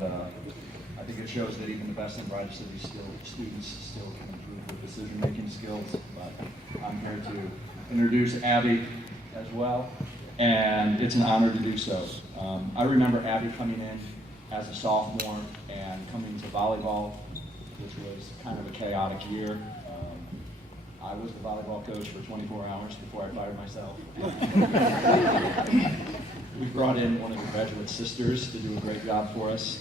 and I think it shows that even the best and brightest of these students still can improve their decision-making skills. But I'm here to introduce Abbey as well, and it's an honor to do so. I remember Abbey coming in as a sophomore and coming to volleyball, which was kind of a chaotic year. I was the volleyball coach for 24 hours before I fired myself. We brought in one of the graduate sisters to do a great job for us.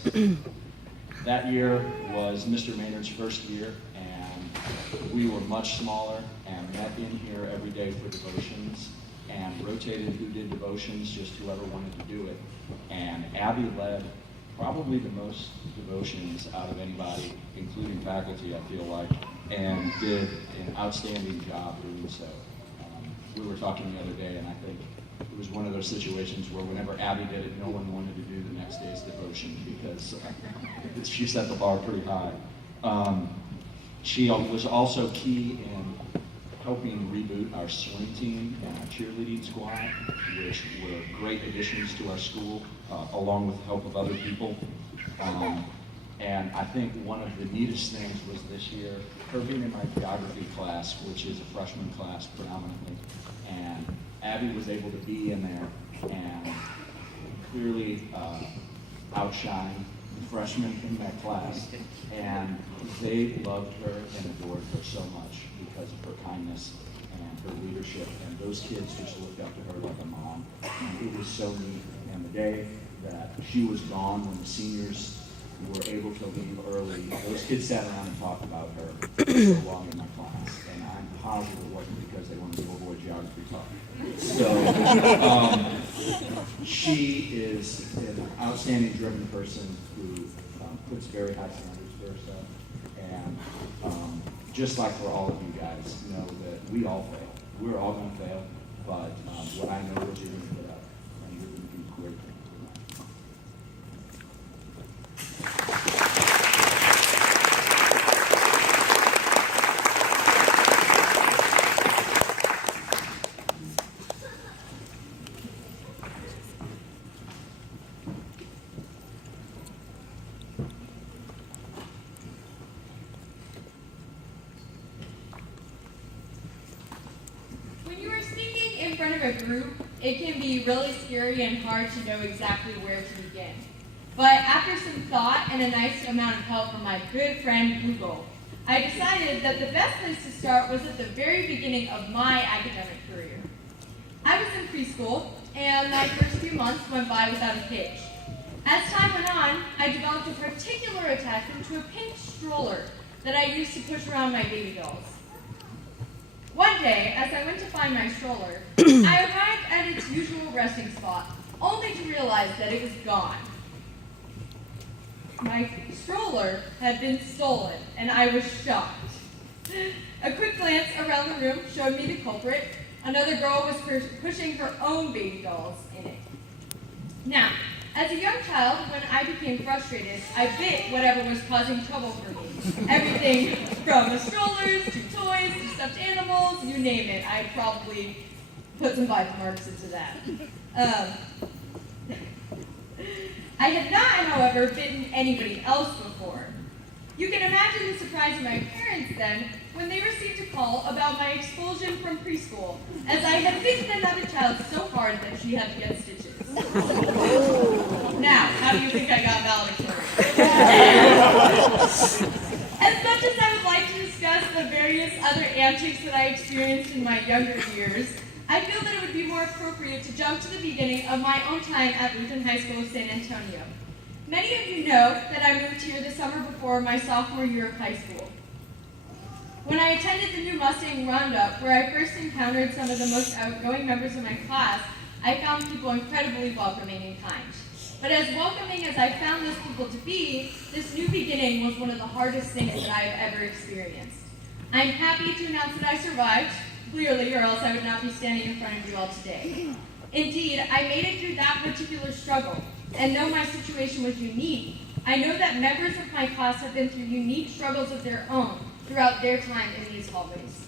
That year was Mr. Maynard's first year, and we were much smaller and met in here every day for devotions and rotated who did devotions, just whoever wanted to do it. And Abbey led probably the most devotions out of anybody, including faculty, I feel like, and did an outstanding job doing so. We were talking the other day, and I think it was one of those situations where whenever Abbey did it, no one wanted to do the next day's devotion because she set the bar pretty high. She was also key in helping reboot our swim team and our cheerleading squad, which were great additions to our school, along with the help of other people. And I think one of the neatest things was this year, her being in my geography class, which is a freshman class predominantly, and Abbey was able to be in there and clearly outshine the freshmen in that class. And they loved her and adored her so much because of her kindness and her leadership. And those kids just looked up to her like a mom. And it was so neat. And the day that she was gone, when the seniors were able to leave early, those kids sat around and talked about her for so long in my class. And I'm positive it wasn't because they wanted to avoid geography talk. So she is an outstanding, driven person who puts very high standards for herself. And just like for all of you guys, know that we all fail. We're all going to fail, but what I know is you're going to put up, and you're going to do great things. In front of a group, it can be really scary and hard to know exactly where to begin. But after some thought and a nice amount of help from my good friend Google, I decided that the best place to start was at the very beginning of my academic career. I was in preschool, and my first few months went by without a hitch. As time went on, I developed a particular attachment to a pink stroller that I used to push around my baby dolls. One day, as I went to find my stroller, I arrived at its usual resting spot, only to realize that it was gone. My stroller had been stolen, and I was shocked. A quick glance around the room showed me the culprit. Another girl was pushing her own baby dolls in it. Now, as a young child, when I became frustrated, I bit whatever was causing trouble for me. Everything from the strollers to toys to stuffed animals, you name it. I probably put some Bible marks into that. I had not, however, bitten anybody else before. You can imagine the surprise of my parents then when they received a call about my expulsion from preschool, as I had bitten another child so hard that she had to get stitches. Now, how do you think I got valedictorian? As much as I would like to discuss the various other antics that I experienced in my younger years, I feel that it would be more appropriate to jump to the beginning of my own time at Lutheran High School of San Antonio. Many of you know that I moved here the summer before my sophomore year of high school. When I attended the New Mustang Roundup, where I first encountered some of the most outgoing members of my class, I found people incredibly welcoming and kind. But as welcoming as I found those people to be, this new beginning was one of the hardest things that I have ever experienced. I'm happy to announce that I survived, clearly, or else I would not be standing in front of you all today. Indeed, I made it through that particular struggle, and though my situation was unique, I know that members of my class have been through unique struggles of their own throughout their time in these hallways.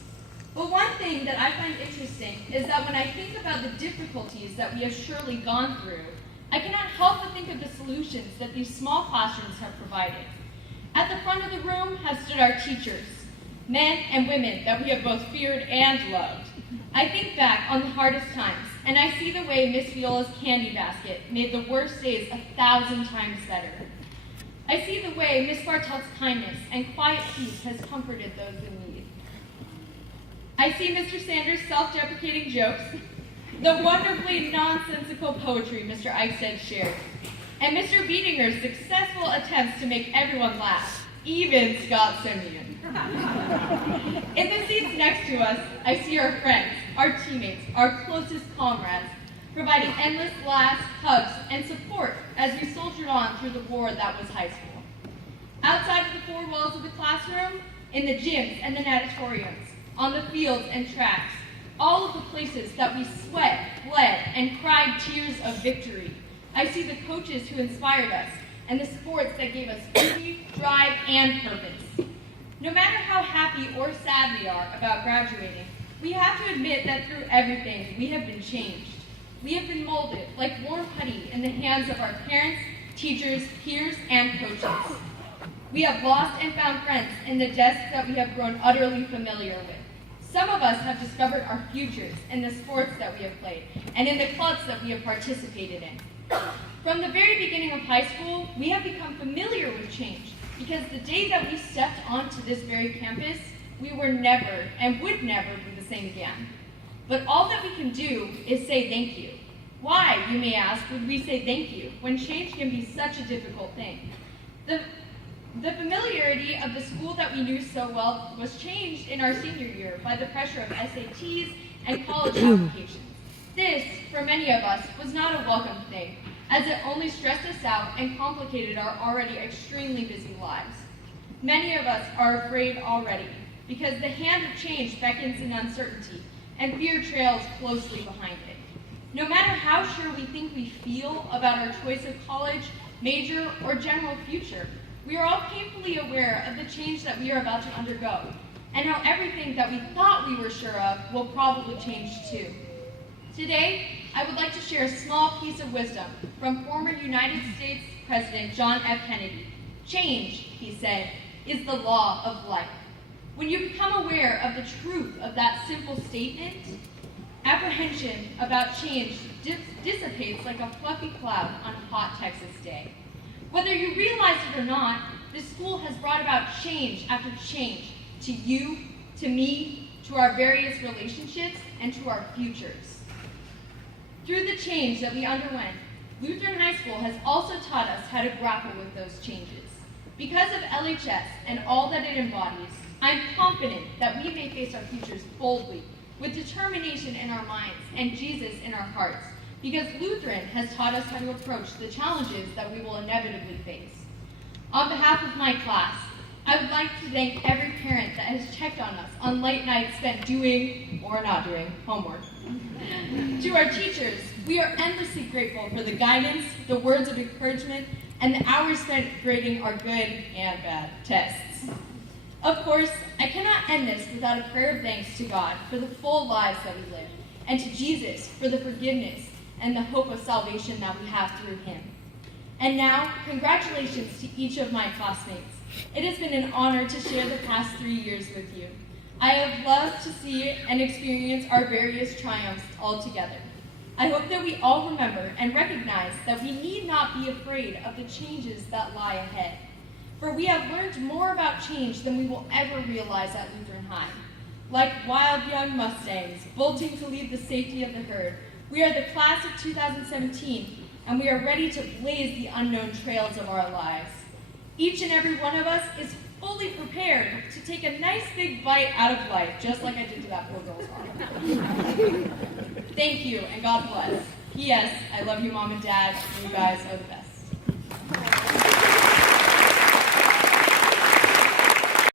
But one thing that I find interesting is that when I think about the difficulties that we have surely gone through, I cannot help but think of the solutions that these small classrooms have provided. At the front of the room have stood our teachers, men and women that we have both feared and loved. I think back on the hardest times, and I see the way Miss Viola's candy basket made the worst days 1,000 times better. I see the way Miss Bartel's kindness and quiet peace has comforted those in need. I see Mr. Sanders' self-deprecating jokes, the wonderfully nonsensical poetry Mr. Eichstead shared, and Mr. Biedinger's successful attempts to make everyone laugh, even Scott Simeon. In the seats next to us, I see our friends, our teammates, our closest comrades, providing endless laughs, hugs, and support as we soldiered on through the war that was high school. Outside of the four walls of the classroom, in the gyms and the natatoriums, on the fields and tracks, all of the places that we sweat, bled, and cried tears of victory, I see the coaches who inspired us and the sports that gave us beauty, drive, and purpose. No matter how happy or sad we are about graduating, we have to admit that through everything, we have been changed. We have been molded like warm putty in the hands of our parents, teachers, peers, and coaches. We have lost and found friends in the desks that we have grown utterly familiar with. Some of us have discovered our futures in the sports that we have played and in the clubs that we have participated in. From the very beginning of high school, we have become familiar with change because the day that we stepped onto this very campus, we were never and would never be the same again. But all that we can do is say thank you. Why, you may ask, would we say thank you when change can be such a difficult thing? The familiarity of the school that we knew so well was changed in our senior year by the pressure of SATs and college applications. This, for many of us, was not a welcome thing, as it only stressed us out and complicated our already extremely busy lives. Many of us are afraid already, because the hand of change beckons in uncertainty, and fear trails closely behind it. No matter how sure we think we feel about our choice of college, major, or general future, we are all painfully aware of the change that we are about to undergo, and how everything that we thought we were sure of will probably change too. Today, I would like to share a small piece of wisdom from former United States President John F. Kennedy. Change, he said, is the law of life. When you become aware of the truth of that simple statement, apprehension about change dissipates like a fluffy cloud on a hot Texas day. Whether you realize it or not, this school has brought about change after change to you, to me, to our various relationships, and to our futures. Through the change that we underwent, Lutheran High School has also taught us how to grapple with those changes. Because of LHS and all that it embodies, I'm confident that we may face our futures boldly, with determination in our minds and Jesus in our hearts, because Lutheran has taught us how to approach the challenges that we will inevitably face. On behalf of my class, I would like to thank every parent that has checked on us on late nights spent doing or not doing homework. To our teachers, we are endlessly grateful for the guidance, the words of encouragement, and the hours spent grading our good and bad tests. Of course, I cannot end this without a prayer of thanks to God for the full lives that we live, and to Jesus for the forgiveness and the hope of salvation that we have through him. And now, congratulations to each of my classmates. It has been an honor to share the past 3 years with you. I have loved to see and experience our various triumphs all together. I hope that we all remember and recognize that we need not be afraid of the changes that lie ahead. For we have learned more about change than we will ever realize at Lutheran High. Like wild young Mustangs, bolting to leave the safety of the herd, we are the class of 2017, and we are ready to blaze the unknown trails of our lives. Each and every one of us is fully prepared to take a nice big bite out of life, just like I did to that poor girl's arm. Thank you, and God bless. P.S. I love you, Mom and Dad. You guys are the best.